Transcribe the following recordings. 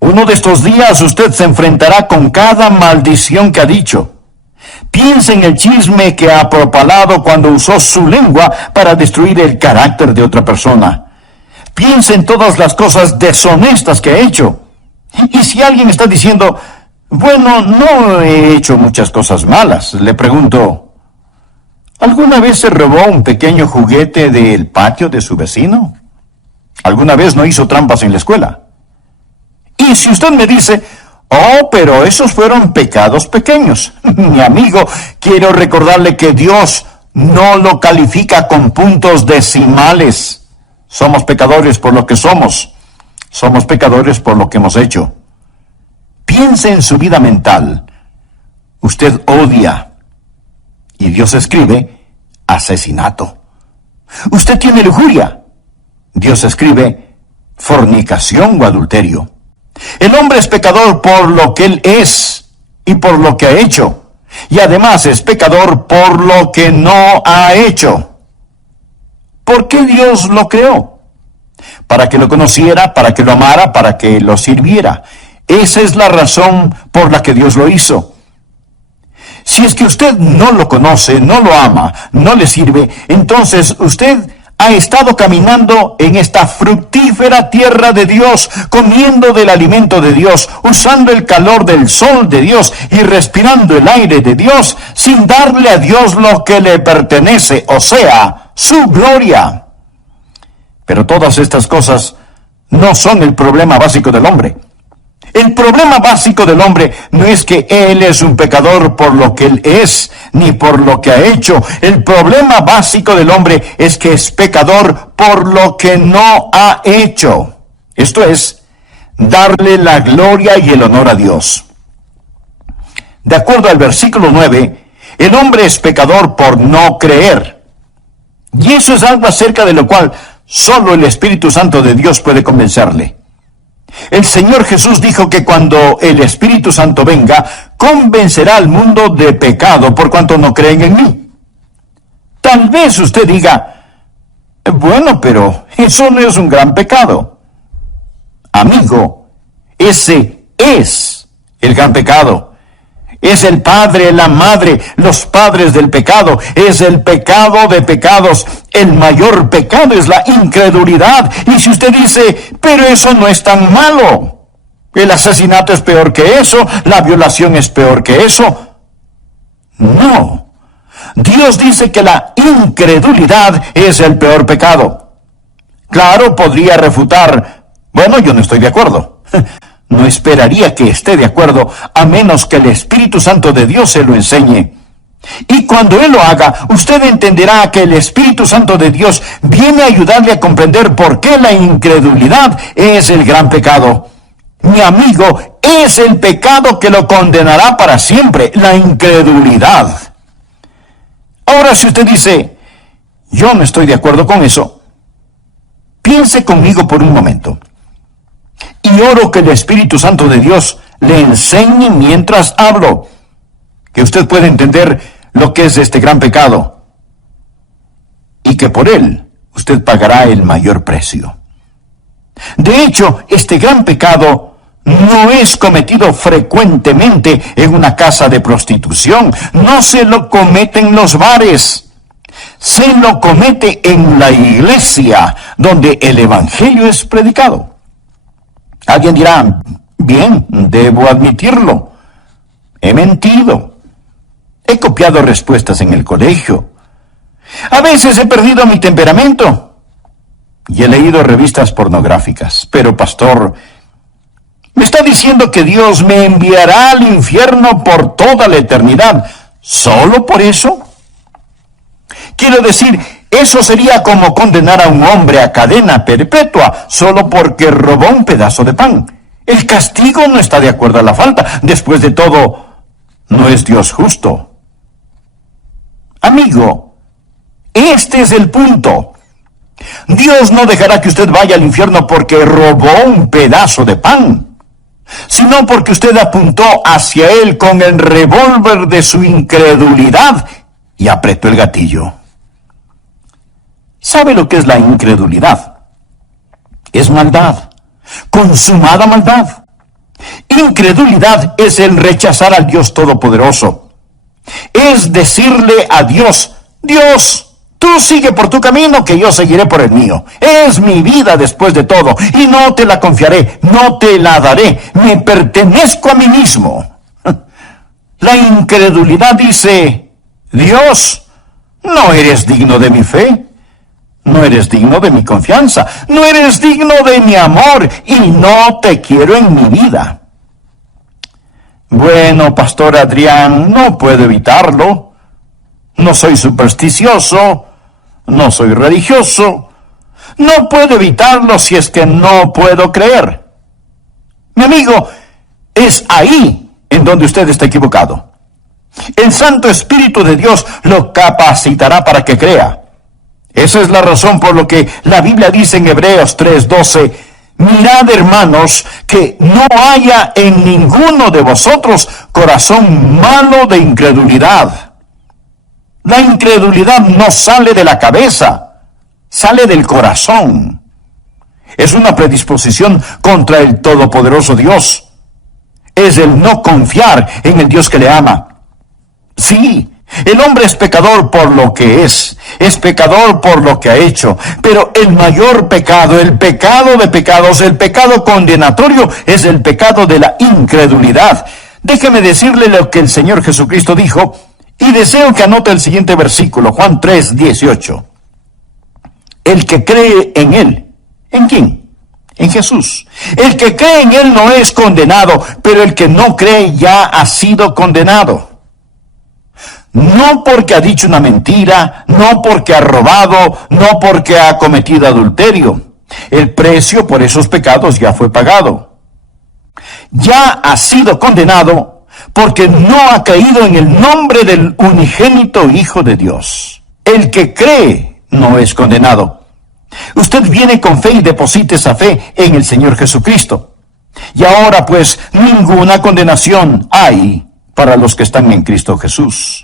Uno de estos días usted se enfrentará con cada maldición que ha dicho. Piense en el chisme que ha propalado cuando usó su lengua para destruir el carácter de otra persona. Piense en todas las cosas deshonestas que ha hecho. Y si alguien está diciendo, bueno, no he hecho muchas cosas malas, le pregunto, ¿alguna vez se robó un pequeño juguete del patio de su vecino? ¿Alguna vez no hizo trampas en la escuela? Y si usted me dice, oh, pero esos fueron pecados pequeños, mi amigo, quiero recordarle que Dios no lo califica con puntos decimales. Somos pecadores por lo que somos. Somos pecadores por lo que hemos hecho. Piense en su vida mental. Usted odia. Y Dios escribe asesinato. Usted tiene lujuria. Dios escribe fornicación o adulterio. El hombre es pecador por lo que él es y por lo que ha hecho. Y además es pecador por lo que no ha hecho. ¿Por qué Dios lo creó? Para que lo conociera, para que lo amara, para que lo sirviera. Esa es la razón por la que Dios lo hizo. Si es que usted no lo conoce, no lo ama, no le sirve, entonces usted ha estado caminando en esta fructífera tierra de Dios, comiendo del alimento de Dios, usando el calor del sol de Dios y respirando el aire de Dios, sin darle a Dios lo que le pertenece, o sea, su gloria. Pero todas estas cosas no son el problema básico del hombre. El problema básico del hombre no es que él es un pecador por lo que él es, ni por lo que ha hecho. El problema básico del hombre es que es pecador por lo que no ha hecho. Esto es, darle la gloria y el honor a Dios. De acuerdo al versículo 9, el hombre es pecador por no creer. Y eso es algo acerca de lo cual solo el Espíritu Santo de Dios puede convencerle. El Señor Jesús dijo que cuando el Espíritu Santo venga, convencerá al mundo de pecado por cuanto no creen en mí. Tal vez usted diga, bueno, pero eso no es un gran pecado. Amigo, ese es el gran pecado. Es el padre, la madre, los padres del pecado. Es el pecado de pecados. El mayor pecado es la incredulidad. Y si usted dice, pero eso no es tan malo. El asesinato es peor que eso. La violación es peor que eso. No. Dios dice que la incredulidad es el peor pecado. Claro, podría refutar, bueno, yo no estoy de acuerdo. No esperaría que esté de acuerdo, a menos que el Espíritu Santo de Dios se lo enseñe. Y cuando Él lo haga, usted entenderá que el Espíritu Santo de Dios viene a ayudarle a comprender por qué la incredulidad es el gran pecado. Mi amigo, es el pecado que lo condenará para siempre, la incredulidad. Ahora, si usted dice, yo no estoy de acuerdo con eso, piense conmigo por un momento. Y oro que el Espíritu Santo de Dios le enseñe mientras hablo, que usted pueda entender lo que es este gran pecado, y que por él usted pagará el mayor precio. De hecho, este gran pecado no es cometido frecuentemente en una casa de prostitución, no se lo comete en los bares, se lo comete en la iglesia, donde el Evangelio es predicado. Alguien dirá, bien, debo admitirlo. He mentido. He copiado respuestas en el colegio. A veces he perdido mi temperamento. Y he leído revistas pornográficas. Pero, pastor, ¿me está diciendo que Dios me enviará al infierno por toda la eternidad solo por eso? Quiero decir, eso sería como condenar a un hombre a cadena perpetua solo porque robó un pedazo de pan. El castigo no está de acuerdo a la falta. Después de todo, no es Dios justo. Amigo, este es el punto. Dios no dejará que usted vaya al infierno porque robó un pedazo de pan, sino porque usted apuntó hacia él con el revólver de su incredulidad y apretó el gatillo. ¿Sabe lo que es la incredulidad? Es maldad, consumada maldad. Incredulidad es el rechazar al Dios Todopoderoso. Es decirle a Dios, Dios, tú sigue por tu camino, que yo seguiré por el mío. Es mi vida después de todo, y no te la confiaré, no te la daré. Me pertenezco a mí mismo. La incredulidad dice, Dios, no eres digno de mi fe, no eres digno de mi confianza, no eres digno de mi amor, y no te quiero en mi vida. Bueno, Pastor Adrián, no puedo evitarlo. No soy supersticioso, no soy religioso. No puedo evitarlo si es que no puedo creer. Mi amigo, es ahí en donde usted está equivocado. El Santo Espíritu de Dios lo capacitará para que crea. Esa es la razón por lo que la Biblia dice en Hebreos 3:12, mirad, hermanos, que no haya en ninguno de vosotros corazón malo de incredulidad. La incredulidad no sale de la cabeza, sale del corazón. Es una predisposición contra el Todopoderoso Dios. Es el no confiar en el Dios que le ama. Sí, el hombre es pecador por lo que es pecador por lo que ha hecho, pero el mayor pecado, el pecado de pecados, el pecado condenatorio, es el pecado de la incredulidad. Déjeme decirle lo que el Señor Jesucristo dijo, y deseo que anote el siguiente versículo, Juan 3:18. El que cree en Él, ¿en quién? En Jesús. El que cree en Él no es condenado, pero el que no cree ya ha sido condenado. No porque ha dicho una mentira, no porque ha robado, no porque ha cometido adulterio. El precio por esos pecados ya fue pagado. Ya ha sido condenado porque no ha creído en el nombre del unigénito Hijo de Dios. El que cree no es condenado. Usted viene con fe y deposita esa fe en el Señor Jesucristo. Y ahora pues ninguna condenación hay para los que están en Cristo Jesús.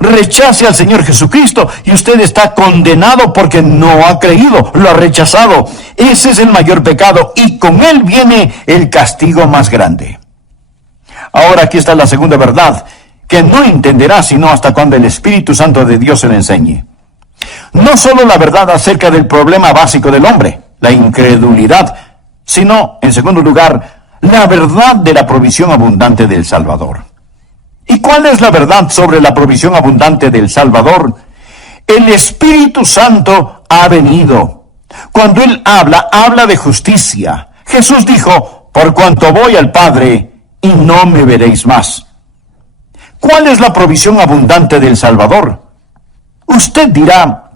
Rechace al Señor Jesucristo y usted está condenado porque no ha creído, lo ha rechazado. Ese es el mayor pecado y con él viene el castigo más grande. Ahora aquí está la segunda verdad, que no entenderá sino hasta cuando el Espíritu Santo de Dios se le enseñe. No solo la verdad acerca del problema básico del hombre, la incredulidad, sino, en segundo lugar, la verdad de la provisión abundante del Salvador. ¿Y cuál es la verdad sobre la provisión abundante del Salvador? El Espíritu Santo ha venido. Cuando Él habla de justicia. Jesús dijo, por cuanto voy al Padre, y no me veréis más. ¿Cuál es la provisión abundante del Salvador? Usted dirá,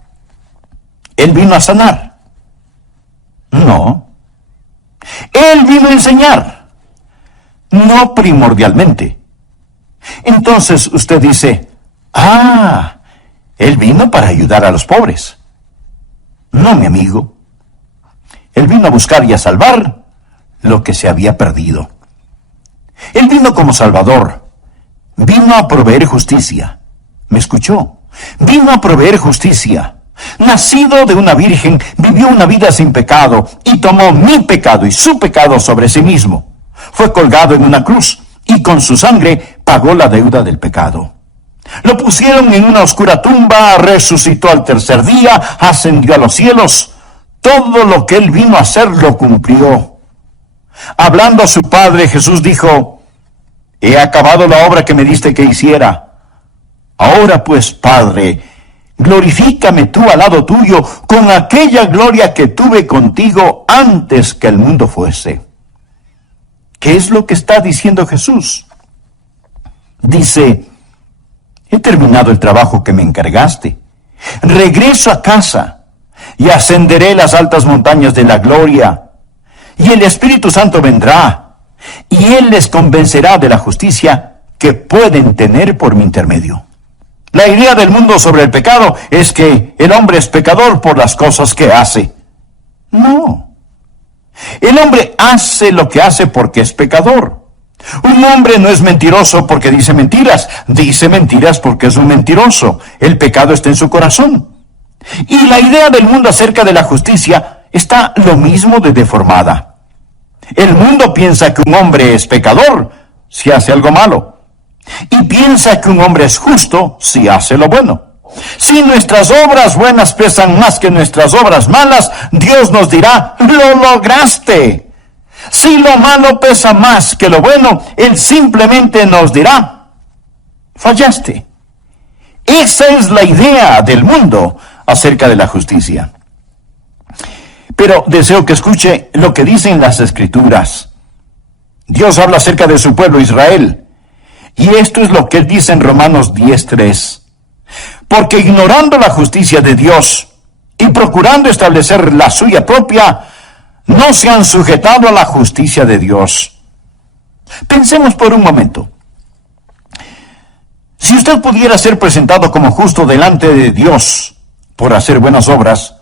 Él vino a sanar. No. Él vino a enseñar. No primordialmente. Entonces usted dice, Él vino para ayudar a los pobres. No, mi amigo. Él vino a buscar y a salvar lo que se había perdido. Él vino como Salvador. Vino a proveer justicia. ¿Me escuchó? Vino a proveer justicia. Nacido de una virgen, vivió una vida sin pecado y tomó mi pecado y su pecado sobre sí mismo. Fue colgado en una cruz y con su sangre pagó la deuda del pecado. Lo pusieron en una oscura tumba, resucitó al tercer día, ascendió a los cielos. Todo lo que Él vino a hacer lo cumplió. Hablando a su Padre, Jesús dijo, he acabado la obra que me diste que hiciera. Ahora pues, Padre, glorifícame tú al lado tuyo con aquella gloria que tuve contigo antes que el mundo fuese. ¿Qué es lo que está diciendo Jesús? Dice, he terminado el trabajo que me encargaste. Regreso a casa y ascenderé las altas montañas de la gloria. Y el Espíritu Santo vendrá y Él les convencerá de la justicia que pueden tener por mi intermedio. La idea del mundo sobre el pecado es que el hombre es pecador por las cosas que hace. No. El hombre hace lo que hace porque es pecador. Un hombre no es mentiroso porque dice mentiras porque es un mentiroso. El pecado está en su corazón. Y la idea del mundo acerca de la justicia está lo mismo de deformada. El mundo piensa que un hombre es pecador si hace algo malo, y piensa que un hombre es justo si hace lo bueno. Si nuestras obras buenas pesan más que nuestras obras malas, Dios nos dirá, ¡lo lograste! Si lo malo pesa más que lo bueno, Él simplemente nos dirá, fallaste. Esa es la idea del mundo acerca de la justicia. Pero deseo que escuche lo que dicen las Escrituras. Dios habla acerca de su pueblo Israel. Y esto es lo que Él dice en Romanos 10:3. Porque ignorando la justicia de Dios y procurando establecer la suya propia, no se han sujetado a la justicia de Dios. Pensemos por un momento. Si usted pudiera ser presentado como justo delante de Dios por hacer buenas obras,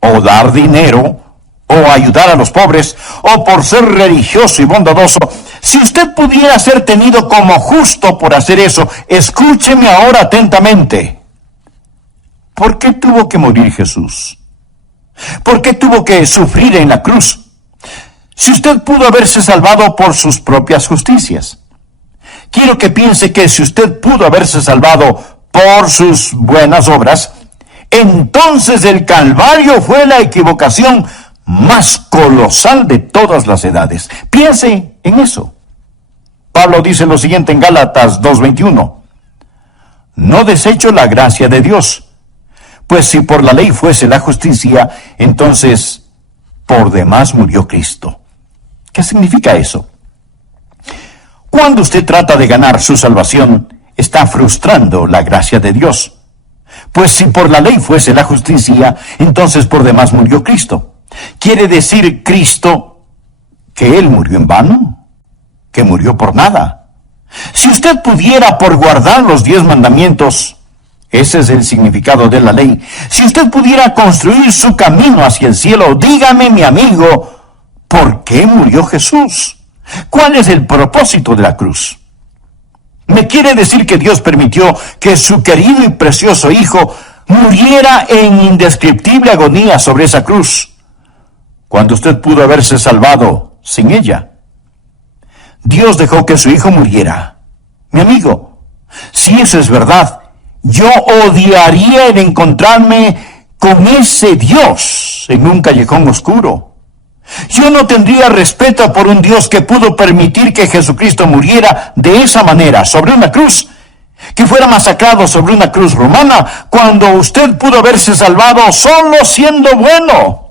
o dar dinero, o ayudar a los pobres, o por ser religioso y bondadoso, si usted pudiera ser tenido como justo por hacer eso, escúcheme ahora atentamente. ¿Por qué tuvo que morir Jesús? ¿Por qué tuvo que sufrir en la cruz? Si usted pudo haberse salvado por sus propias justicias. Quiero que piense que si usted pudo haberse salvado por sus buenas obras, entonces el Calvario fue la equivocación más colosal de todas las edades. Piense en eso. Pablo dice lo siguiente en Gálatas 2:21. No desecho la gracia de Dios, pues si por la ley fuese la justicia, entonces por demás murió Cristo. ¿Qué significa eso? Cuando usted trata de ganar su salvación, está frustrando la gracia de Dios. Pues si por la ley fuese la justicia, entonces por demás murió Cristo. ¿Quiere decir Cristo que Él murió en vano? ¿Que murió por nada? Si usted pudiera por guardar los 10 mandamientos, ese es el significado de la ley, si usted pudiera construir su camino hacia el cielo, dígame, mi amigo, ¿por qué murió Jesús? ¿Cuál es el propósito de la cruz? ¿Me quiere decir que Dios permitió que su querido y precioso Hijo muriera en indescriptible agonía sobre esa cruz, cuando usted pudo haberse salvado sin ella? Dios dejó que su Hijo muriera. Mi amigo, si eso es verdad, yo odiaría el encontrarme con ese Dios en un callejón oscuro. Yo no tendría respeto por un Dios que pudo permitir que Jesucristo muriera de esa manera, sobre una cruz, que fuera masacrado sobre una cruz romana, cuando usted pudo haberse salvado solo siendo bueno.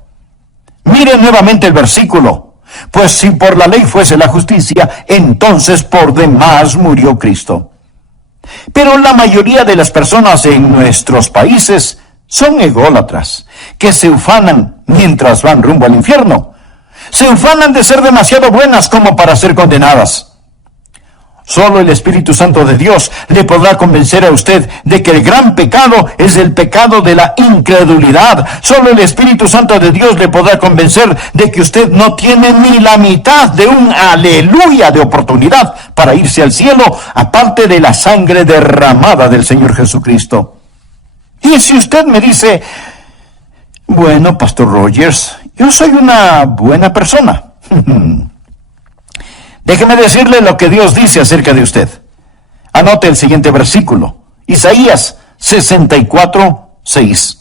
Mire nuevamente el versículo. Pues si por la ley fuese la justicia, entonces por demás murió Cristo. Pero la mayoría de las personas en nuestros países son ególatras, que se ufanan mientras van rumbo al infierno. Se ufanan de ser demasiado buenas como para ser condenadas. Solo el Espíritu Santo de Dios le podrá convencer a usted de que el gran pecado es el pecado de la incredulidad. Solo el Espíritu Santo de Dios le podrá convencer de que usted no tiene ni la mitad de un aleluya de oportunidad para irse al cielo, aparte de la sangre derramada del Señor Jesucristo. Y si usted me dice, bueno, Pastor Rogers, yo soy una buena persona. Déjeme decirle lo que Dios dice acerca de usted. Anote el siguiente versículo. Isaías 64:6.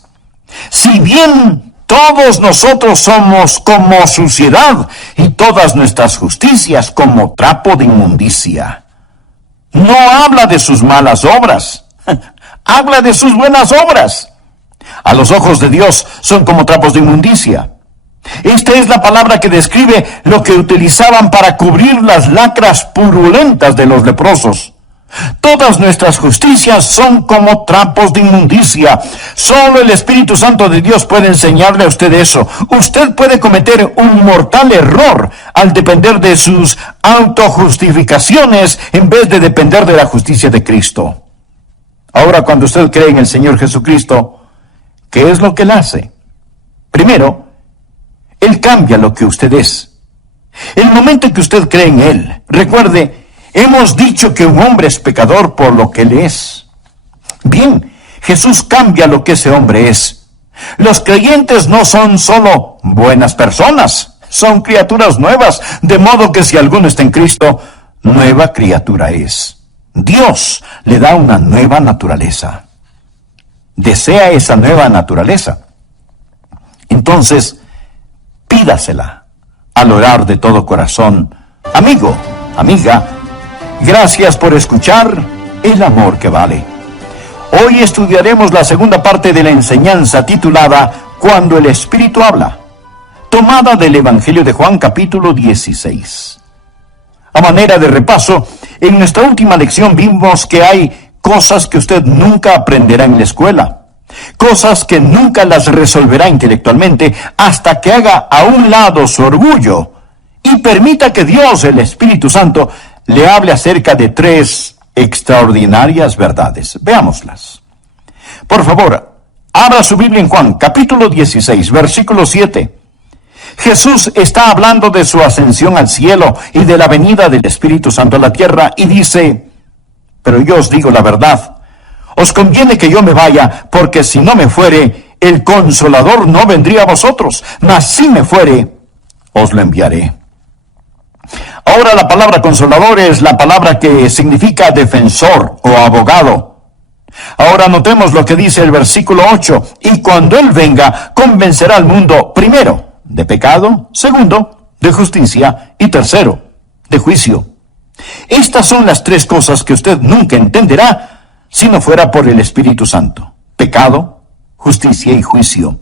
Si bien todos nosotros somos como suciedad y todas nuestras justicias como trapo de inmundicia. No habla de sus malas obras. Habla de sus buenas obras. A los ojos de Dios son como trapos de inmundicia. Esta es la palabra que describe lo que utilizaban para cubrir las lacras purulentas de los leprosos. Todas nuestras justicias son como trapos de inmundicia. Solo el Espíritu Santo de Dios puede enseñarle a usted eso. Usted puede cometer un mortal error al depender de sus autojustificaciones en vez de depender de la justicia de Cristo. Ahora, cuando usted cree en el Señor Jesucristo, ¿qué es lo que Él hace? Primero, Él cambia lo que usted es. El momento que usted cree en Él, recuerde, hemos dicho que un hombre es pecador por lo que Él es. Bien, Jesús cambia lo que ese hombre es. Los creyentes no son solo buenas personas, son criaturas nuevas, de modo que si alguno está en Cristo, nueva criatura es. Dios le da una nueva naturaleza. Desea esa nueva naturaleza. Entonces, pídasela al orar de todo corazón. Amigo, amiga, gracias por escuchar El Amor que Vale. Hoy estudiaremos la segunda parte de la enseñanza titulada Cuando el Espíritu habla, tomada del Evangelio de Juan capítulo 16. A manera de repaso, en nuestra última lección vimos que hay cosas que usted nunca aprenderá en la escuela, cosas que nunca las resolverá intelectualmente hasta que haga a un lado su orgullo y permita que Dios, el Espíritu Santo, le hable acerca de tres extraordinarias verdades. Veámoslas. Por favor, abra su Biblia en Juan, capítulo 16, versículo 7. Jesús está hablando de su ascensión al cielo y de la venida del Espíritu Santo a la tierra y dice, pero yo os digo la verdad, os conviene que yo me vaya, porque si no me fuere, el Consolador no vendría a vosotros, mas si me fuere, os lo enviaré. Ahora la palabra consolador es la palabra que significa defensor o abogado. Ahora notemos lo que dice el versículo 8. Y cuando Él venga, convencerá al mundo, primero, de pecado, segundo, de justicia y tercero, de juicio. Estas son las tres cosas que usted nunca entenderá si no fuera por el Espíritu Santo. Pecado, justicia y juicio.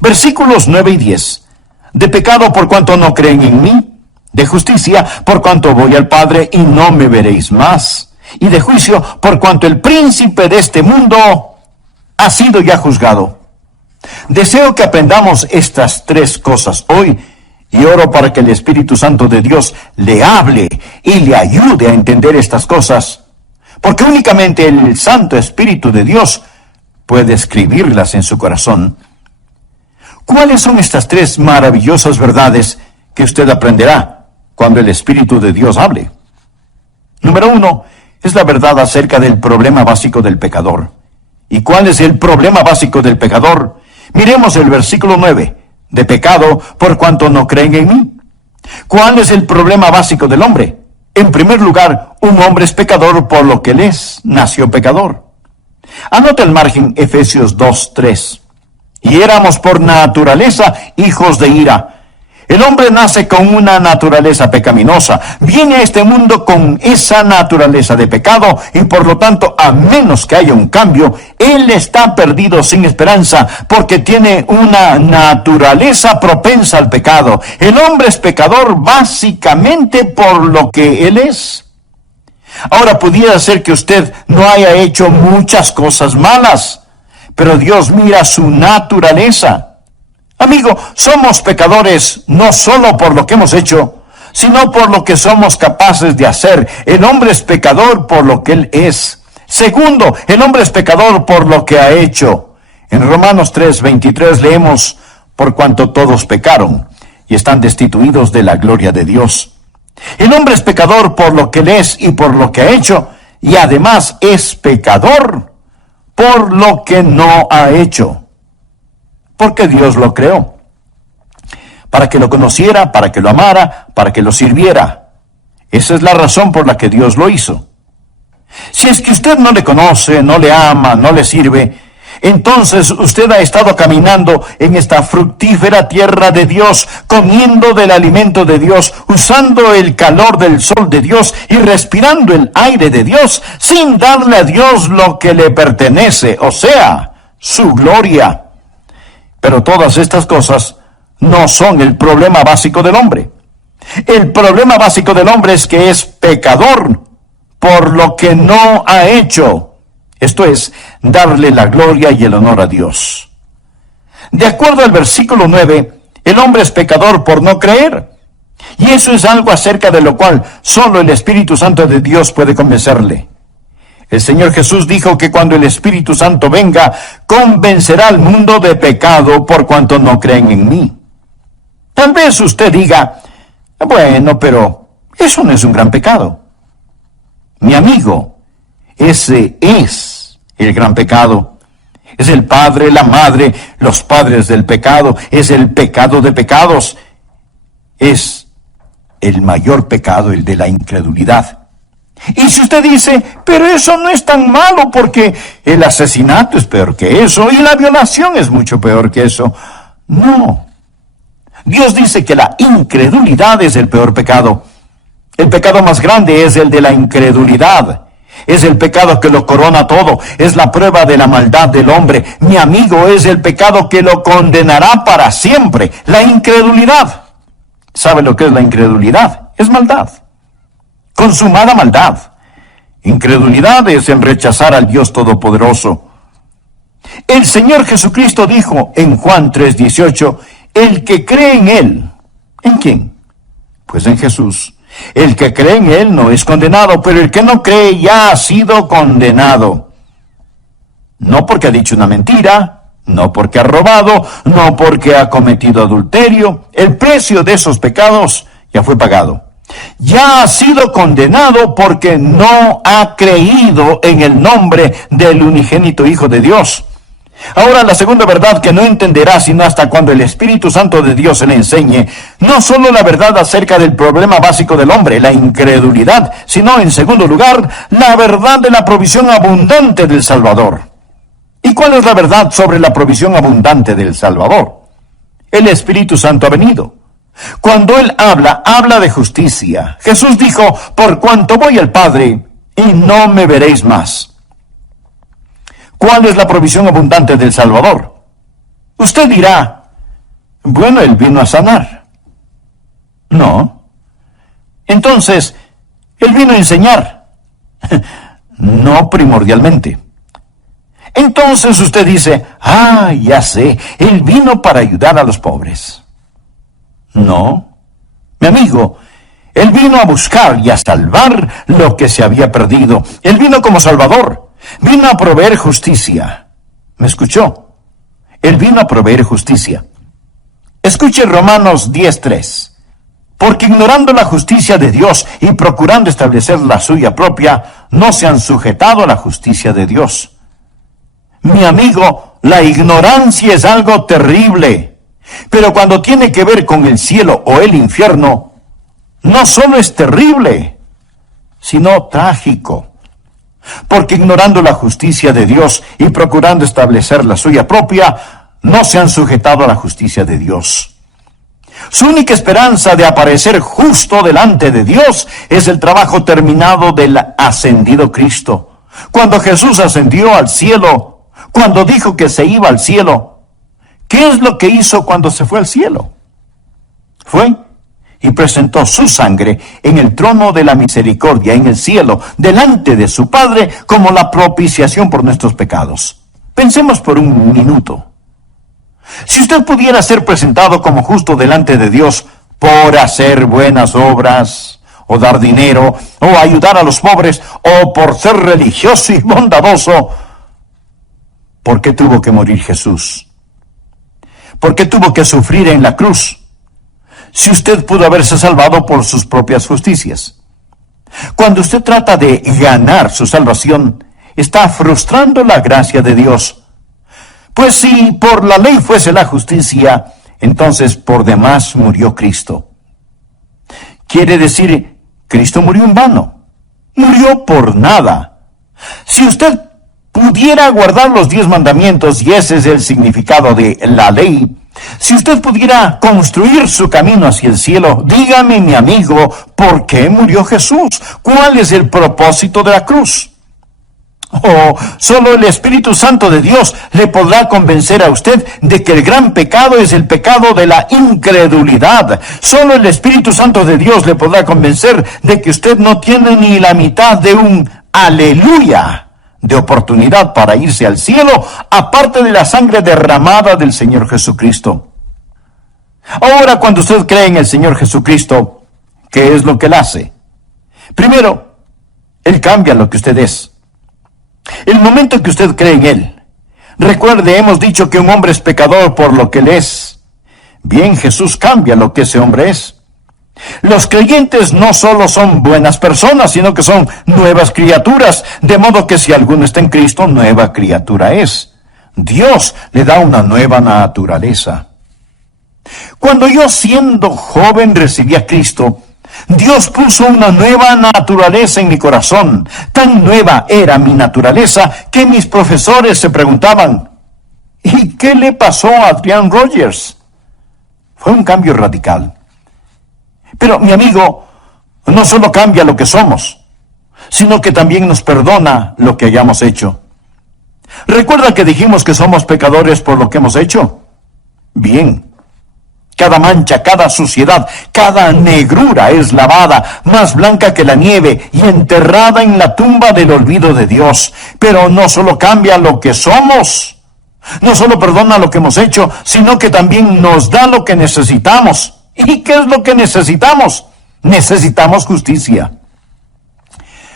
Versículos 9 y 10. De pecado por cuanto no creen en mí. De justicia, por cuanto voy al Padre y no me veréis más. Y de juicio, por cuanto el príncipe de este mundo ha sido ya juzgado. Deseo que aprendamos estas tres cosas hoy y oro para que el Espíritu Santo de Dios le hable y le ayude a entender estas cosas, porque únicamente el Santo Espíritu de Dios puede escribirlas en su corazón. ¿Cuáles son estas tres maravillosas verdades que usted aprenderá cuando el Espíritu de Dios hable? Número 1, es la verdad acerca del problema básico del pecador. ¿Y cuál es el problema básico del pecador? Miremos el versículo 9. De pecado por cuanto no creen en mí. ¿Cuál es el problema básico del hombre? En primer lugar, un hombre es pecador por lo que él es, nació pecador. Anota el margen Efesios 2:3. Y éramos por naturaleza hijos de ira. El hombre nace con una naturaleza pecaminosa, viene a este mundo con esa naturaleza de pecado y por lo tanto, a menos que haya un cambio, él está perdido sin esperanza porque tiene una naturaleza propensa al pecado. El hombre es pecador básicamente por lo que él es. Ahora, pudiera ser que usted no haya hecho muchas cosas malas, pero Dios mira su naturaleza. Amigo, somos pecadores no solo por lo que hemos hecho, sino por lo que somos capaces de hacer. El hombre es pecador por lo que él es. Segundo, el hombre es pecador por lo que ha hecho. En Romanos 3:23 leemos, por cuanto todos pecaron y están destituidos de la gloria de Dios. El hombre es pecador por lo que él es y por lo que ha hecho, y además es pecador por lo que no ha hecho. Porque Dios lo creó, para que lo conociera, para que lo amara, para que lo sirviera. Esa es la razón por la que Dios lo hizo. Si es que usted no le conoce, no le ama, no le sirve, entonces usted ha estado caminando en esta fructífera tierra de Dios, comiendo del alimento de Dios, usando el calor del sol de Dios y respirando el aire de Dios, sin darle a Dios lo que le pertenece, o sea, su gloria. Pero todas estas cosas no son el problema básico del hombre. El problema básico del hombre es que es pecador por lo que no ha hecho. Esto es, darle la gloria y el honor a Dios. De acuerdo al versículo 9, el hombre es pecador por no creer. Y eso es algo acerca de lo cual solo el Espíritu Santo de Dios puede convencerle. El Señor Jesús dijo que cuando el Espíritu Santo venga, convencerá al mundo de pecado por cuanto no creen en mí. Tal vez usted diga, bueno, pero eso no es un gran pecado. Mi amigo, ese es el gran pecado. Es el padre, la madre, los padres del pecado. Es el pecado de pecados. es el mayor pecado, el de la incredulidad. Y si usted dice, pero eso no es tan malo porque el asesinato es peor que eso y la violación es mucho peor que eso. No. Dios dice que la incredulidad es el peor pecado. El pecado más grande es el de la incredulidad. Es el pecado que lo corona todo. Es la prueba de la maldad del hombre. Mi amigo, es el pecado que lo condenará para siempre. La incredulidad. ¿Sabe lo que es la incredulidad? Es maldad. Consumada maldad. Incredulidad es el rechazar al Dios Todopoderoso. El Señor Jesucristo dijo en Juan 3:18, el que cree en Él. ¿En quién? Pues en Jesús. El que cree en Él no es condenado, pero el que no cree ya ha sido condenado. No porque ha dicho una mentira, no porque ha robado, no porque ha cometido adulterio. El precio de esos pecados ya fue pagado. Ya ha sido condenado porque no ha creído en el nombre del unigénito Hijo de Dios. Ahora, la segunda verdad que no entenderá sino hasta cuando el Espíritu Santo de Dios se le enseñe, no solo la verdad acerca del problema básico del hombre, la incredulidad, sino, en segundo lugar, la verdad de la provisión abundante del Salvador. ¿Y cuál es la verdad sobre la provisión abundante del Salvador? El Espíritu Santo ha venido. Cuando Él habla de justicia. Jesús dijo, por cuanto voy al Padre, y no me veréis más. ¿Cuál es la provisión abundante del Salvador? Usted dirá, bueno, Él vino a sanar. No. Entonces, Él vino a enseñar. No primordialmente. Entonces usted dice, ya sé, Él vino para ayudar a los pobres. No, mi amigo, Él vino a buscar y a salvar lo que se había perdido. Él vino como Salvador, vino a proveer justicia. ¿Me escuchó? Él vino a proveer justicia. Escuche Romanos 10:3. Porque ignorando la justicia de Dios y procurando establecer la suya propia, no se han sujetado a la justicia de Dios. Mi amigo, la ignorancia es algo terrible. Pero cuando tiene que ver con el cielo o el infierno, no solo es terrible, sino trágico. Porque ignorando la justicia de Dios y procurando establecer la suya propia, no se han sujetado a la justicia de Dios. Su única esperanza de aparecer justo delante de Dios es el trabajo terminado del ascendido Cristo. Cuando Jesús ascendió al cielo, cuando dijo que se iba al cielo, ¿qué es lo que hizo cuando se fue al cielo? Fue y presentó su sangre en el trono de la misericordia en el cielo, delante de su Padre, como la propiciación por nuestros pecados. Pensemos por un minuto. Si usted pudiera ser presentado como justo delante de Dios por hacer buenas obras, o dar dinero, o ayudar a los pobres, o por ser religioso y bondadoso, ¿por qué tuvo que morir Jesús? ¿Por qué tuvo que sufrir en la cruz? Si usted pudo haberse salvado por sus propias justicias. Cuando usted trata de ganar su salvación, está frustrando la gracia de Dios. Pues si por la ley fuese la justicia, entonces por demás murió Cristo. Quiere decir, Cristo murió en vano. Murió por nada. Si usted pudiera guardar los 10 mandamientos, y ese es el significado de la ley, si usted pudiera construir su camino hacia el cielo, dígame, mi amigo, ¿por qué murió Jesús? ¿Cuál es el propósito de la cruz? Solo el Espíritu Santo de Dios le podrá convencer a usted de que el gran pecado es el pecado de la incredulidad. Solo el Espíritu Santo de Dios le podrá convencer de que usted no tiene ni la mitad de un aleluya de oportunidad para irse al cielo, aparte de la sangre derramada del Señor Jesucristo. Ahora, cuando usted cree en el Señor Jesucristo, ¿qué es lo que Él hace? Primero, Él cambia lo que usted es. El momento que usted cree en Él, recuerde, hemos dicho que un hombre es pecador por lo que Él es. Bien, Jesús cambia lo que ese hombre es. Los creyentes no solo son buenas personas, sino que son nuevas criaturas, de modo que si alguno está en Cristo, nueva criatura es. Dios le da una nueva naturaleza. Cuando yo siendo joven recibí a Cristo, Dios puso una nueva naturaleza en mi corazón. Tan nueva era mi naturaleza que mis profesores se preguntaban, ¿y qué le pasó a Adrian Rogers? Fue un cambio radical. Pero mi amigo, no solo cambia lo que somos, sino que también nos perdona lo que hayamos hecho. ¿Recuerda que dijimos que somos pecadores por lo que hemos hecho? Bien. Cada mancha, cada suciedad, cada negrura es lavada, más blanca que la nieve, y enterrada en la tumba del olvido de Dios. Pero no solo cambia lo que somos, no solo perdona lo que hemos hecho, sino que también nos da lo que necesitamos. ¿Y qué es lo que necesitamos? Necesitamos justicia.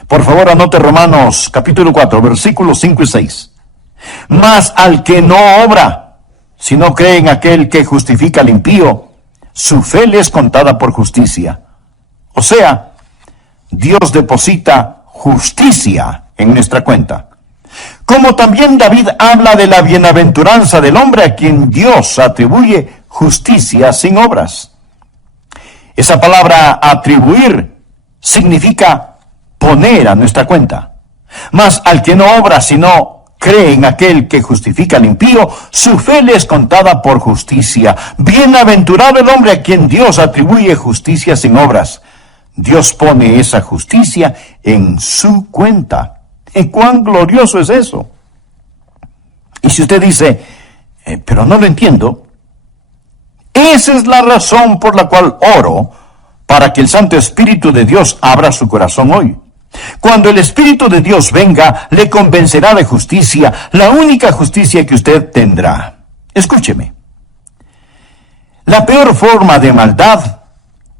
Por favor, anote Romanos capítulo 4, versículos 5 y 6. Mas al que no obra, si no cree en aquel que justifica al impío, su fe le es contada por justicia. O sea, Dios deposita justicia en nuestra cuenta. Como también David habla de la bienaventuranza del hombre a quien Dios atribuye justicia sin obras. Esa palabra atribuir significa poner a nuestra cuenta. Mas al que no obra, sino cree en aquel que justifica al impío, su fe le es contada por justicia. Bienaventurado el hombre a quien Dios atribuye justicia sin obras. Dios pone esa justicia en su cuenta. ¿Y cuán glorioso es eso? Y si usted dice, pero no lo entiendo, esa es la razón por la cual oro, para que el Santo Espíritu de Dios abra su corazón hoy. Cuando el Espíritu de Dios venga, le convencerá de justicia, la única justicia que usted tendrá. Escúcheme. La peor forma de maldad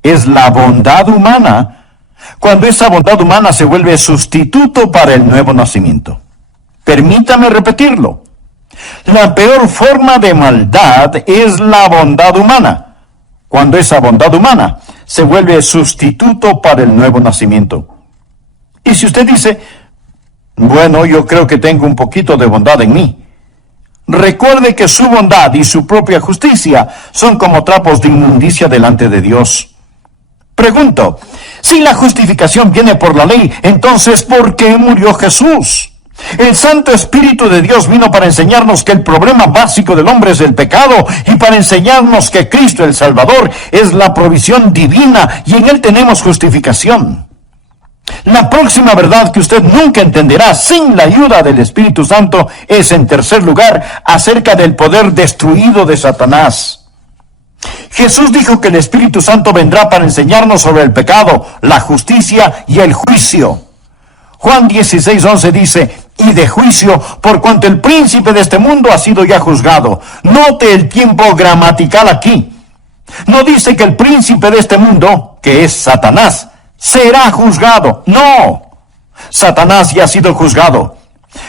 es la bondad humana, cuando esa bondad humana se vuelve sustituto para el nuevo nacimiento. Permítame repetirlo. La peor forma de maldad es la bondad humana, cuando esa bondad humana se vuelve sustituto para el nuevo nacimiento. Y si usted dice, bueno, yo creo que tengo un poquito de bondad en mí, recuerde que su bondad y su propia justicia son como trapos de inmundicia delante de Dios. Pregunto, si la justificación viene por la ley, entonces ¿por qué murió Jesús? El Santo Espíritu de Dios vino para enseñarnos que el problema básico del hombre es el pecado, y para enseñarnos que Cristo el Salvador es la provisión divina, y en Él tenemos justificación. La próxima verdad que usted nunca entenderá sin la ayuda del Espíritu Santo es, en tercer lugar, acerca del poder destruido de Satanás. Jesús dijo que el Espíritu Santo vendrá para enseñarnos sobre el pecado, la justicia y el juicio. Juan 16:11 dice, y de juicio, por cuanto el príncipe de este mundo ha sido ya juzgado. Note el tiempo gramatical aquí. No dice que el príncipe de este mundo, que es Satanás, será juzgado. No, Satanás ya ha sido juzgado.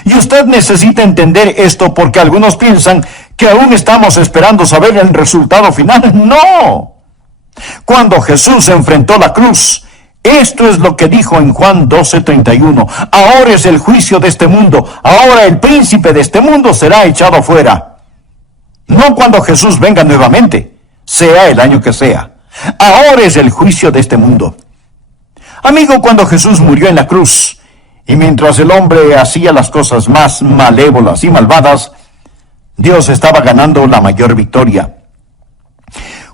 Y usted necesita entender esto, porque algunos piensan que aún estamos esperando saber el resultado final. No. Cuando Jesús enfrentó la cruz, esto es lo que dijo en Juan 12:31. Ahora es el juicio de este mundo. Ahora el príncipe de este mundo será echado fuera. No cuando Jesús venga nuevamente, sea el año que sea. Ahora es el juicio de este mundo. Amigo, cuando Jesús murió en la cruz, y mientras el hombre hacía las cosas más malévolas y malvadas, Dios estaba ganando la mayor victoria.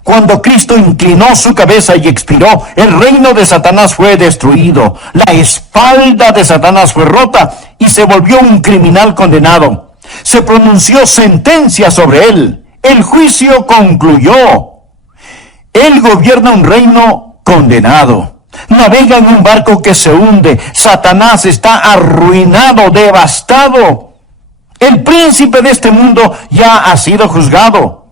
Cuando Cristo inclinó su cabeza y expiró, el reino de Satanás fue destruido, la espalda de Satanás fue rota y se volvió un criminal condenado. Se pronunció sentencia sobre él. El juicio concluyó. Él gobierna un reino condenado. Navega en un barco que se hunde. Satanás está arruinado, devastado. El príncipe de este mundo ya ha sido juzgado.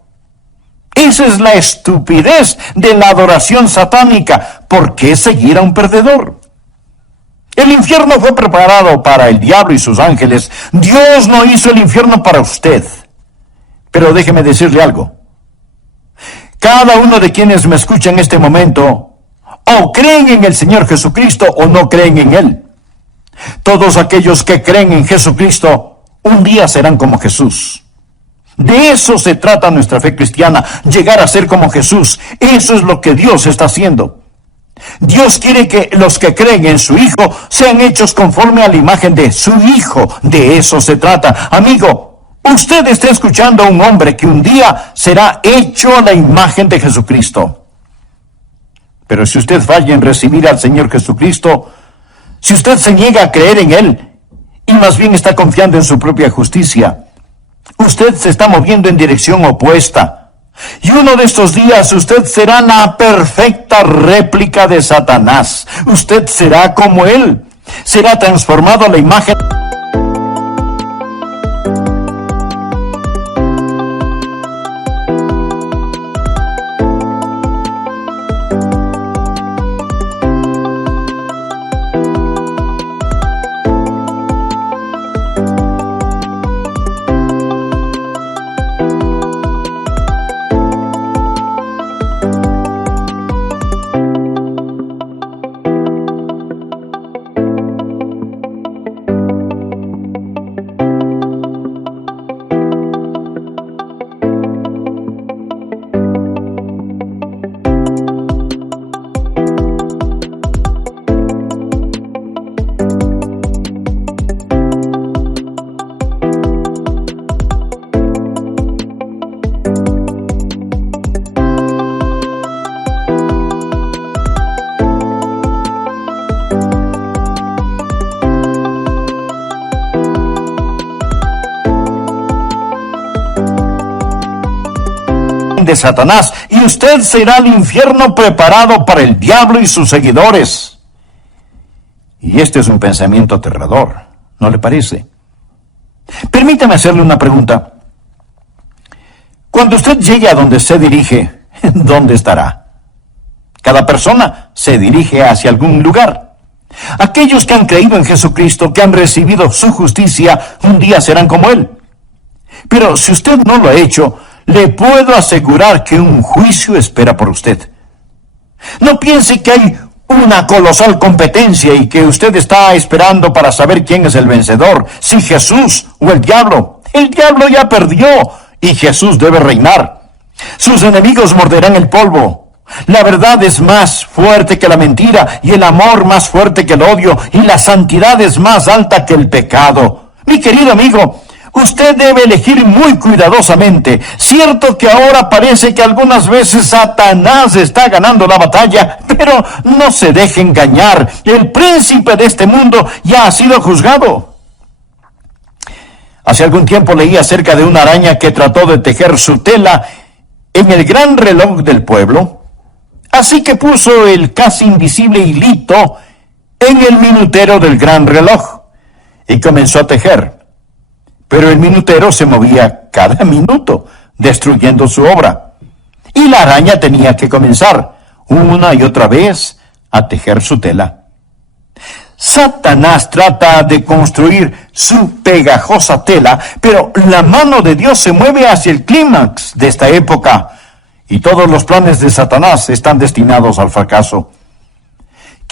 Esa es la estupidez de la adoración satánica. ¿Por qué seguir a un perdedor? El infierno fue preparado para el diablo y sus ángeles. Dios no hizo el infierno para usted. Pero déjeme decirle algo. Cada uno de quienes me escucha en este momento, o creen en el Señor Jesucristo o no creen en Él. Todos aquellos que creen en Jesucristo, un día serán como Jesús. De eso se trata nuestra fe cristiana, llegar a ser como Jesús. Eso es lo que Dios está haciendo. Dios quiere que los que creen en su Hijo sean hechos conforme a la imagen de su Hijo. De eso se trata. Amigo, usted está escuchando a un hombre que un día será hecho a la imagen de Jesucristo. Pero si usted falla en recibir al Señor Jesucristo, si usted se niega a creer en Él, y más bien está confiando en su propia justicia, usted se está moviendo en dirección opuesta. Y uno de estos días usted será la perfecta réplica de Satanás. Usted será como él. Será transformado a la imagen de Satanás, y usted será el infierno preparado para el diablo y sus seguidores. Y este es un pensamiento aterrador, ¿no le parece? Permítame hacerle una pregunta. Cuando usted llegue a donde se dirige, ¿dónde estará? Cada persona se dirige hacia algún lugar. Aquellos que han creído en Jesucristo, que han recibido su justicia, un día serán como Él. Pero si usted no lo ha hecho, le puedo asegurar que un juicio espera por usted. No piense que hay una colosal competencia y que usted está esperando para saber quién es el vencedor, si Jesús o el diablo. El diablo ya perdió y Jesús debe reinar. Sus enemigos morderán el polvo. La verdad es más fuerte que la mentira, y el amor más fuerte que el odio, y la santidad es más alta que el pecado. Mi querido amigo, usted debe elegir muy cuidadosamente. Cierto que ahora parece que algunas veces Satanás está ganando la batalla, pero no se deje engañar. El príncipe de este mundo ya ha sido juzgado. Hace algún tiempo leí acerca de una araña que trató de tejer su tela en el gran reloj del pueblo. Así que puso el casi invisible hilito en el minutero del gran reloj y comenzó a tejer. Pero el minutero se movía cada minuto, destruyendo su obra. Y la araña tenía que comenzar una y otra vez a tejer su tela. Satanás trata de construir su pegajosa tela, pero la mano de Dios se mueve hacia el clímax de esta época, y todos los planes de Satanás están destinados al fracaso.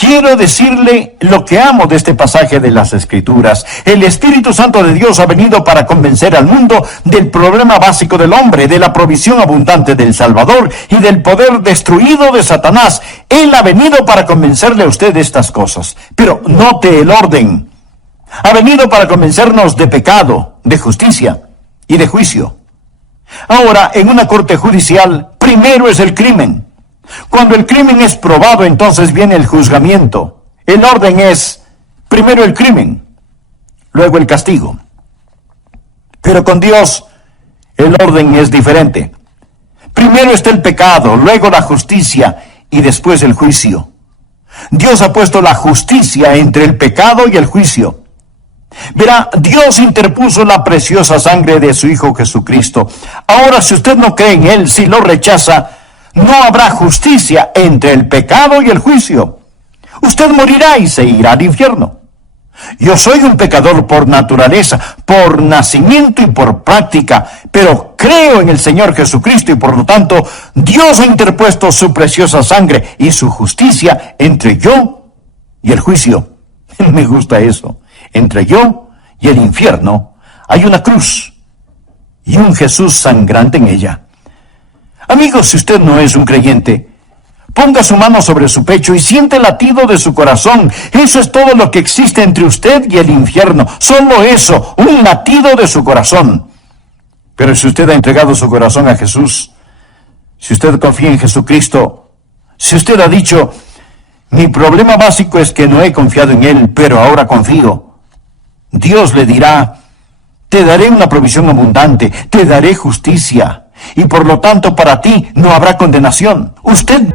Quiero decirle lo que amo de este pasaje de las Escrituras. El Espíritu Santo de Dios ha venido para convencer al mundo del problema básico del hombre, de la provisión abundante del Salvador y del poder destruido de Satanás. Él ha venido para convencerle a usted de estas cosas. Pero note el orden. Ha venido para convencernos de pecado, de justicia y de juicio. Ahora, en una corte judicial, primero es el crimen. Cuando el crimen es probado, entonces viene el juzgamiento. El orden es, primero el crimen, luego el castigo. Pero con Dios, el orden es diferente. Primero está el pecado, luego la justicia y después el juicio. Dios ha puesto la justicia entre el pecado y el juicio. Verá, Dios interpuso la preciosa sangre de su Hijo Jesucristo. Ahora, si usted no cree en Él, si lo rechaza, no habrá justicia entre el pecado y el juicio. Usted morirá y se irá al infierno. Yo soy un pecador por naturaleza, por nacimiento y por práctica, pero creo en el Señor Jesucristo y por lo tanto Dios ha interpuesto su preciosa sangre y su justicia entre yo y el juicio. Me gusta eso. Entre yo y el infierno hay una cruz. y un Jesús sangrante en ella. Amigo, si usted no es un creyente, ponga su mano sobre su pecho y siente el latido de su corazón. Eso es todo lo que existe entre usted y el infierno. Solo eso, un latido de su corazón. Pero si usted ha entregado su corazón a Jesús, si usted confía en Jesucristo, si usted ha dicho, mi problema básico es que no he confiado en Él, pero ahora confío, Dios le dirá, te daré una provisión abundante, te daré justicia, y por lo tanto para ti no habrá condenación. Usted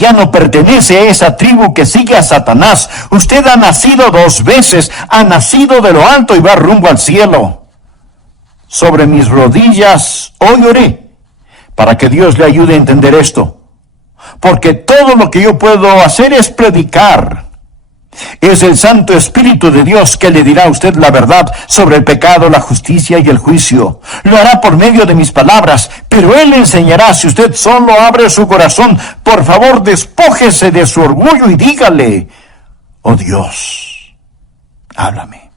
ya no pertenece a esa tribu que sigue a Satanás. Usted ha nacido 2 veces, ha nacido de lo alto y va rumbo al cielo. Sobre mis rodillas hoy oré, para que Dios le ayude a entender esto. Porque todo lo que yo puedo hacer es predicar. Es el Santo Espíritu de Dios que le dirá a usted la verdad sobre el pecado, la justicia y el juicio. Lo hará por medio de mis palabras, pero Él le enseñará si usted solo abre su corazón. Por favor, despójese de su orgullo y dígale, oh Dios, háblame.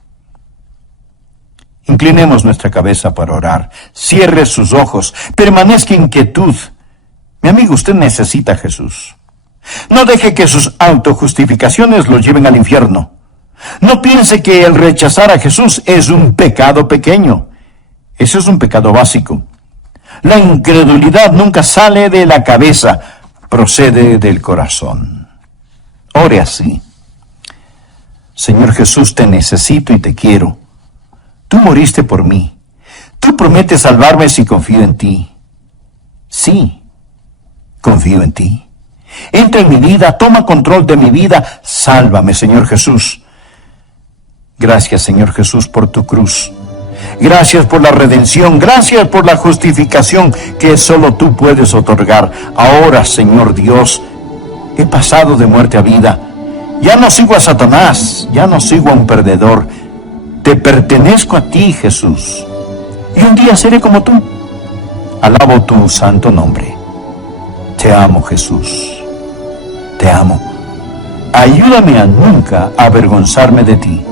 Inclinemos nuestra cabeza para orar. Cierre sus ojos. Permanezca en quietud. Mi amigo, usted necesita a Jesús. No deje que sus autojustificaciones lo lleven al infierno. No piense que el rechazar a Jesús es un pecado pequeño. Ese es un pecado básico. La incredulidad nunca sale de la cabeza, procede del corazón. Ore así. Señor Jesús, te necesito y te quiero. Tú moriste por mí. Tú prometes salvarme si confío en ti. Sí, confío en ti. Entra en mi vida, toma control de mi vida, sálvame, Señor Jesús. Gracias, Señor Jesús, por tu cruz. Gracias por la redención, gracias por la justificación que solo tú puedes otorgar. Ahora, Señor Dios, he pasado de muerte a vida. Ya no sigo a Satanás, ya no sigo a un perdedor. Te pertenezco a ti, Jesús. Y un día seré como tú. Alabo tu santo nombre. Te amo, Jesús. Te amo. Ayúdame a nunca avergonzarme de ti.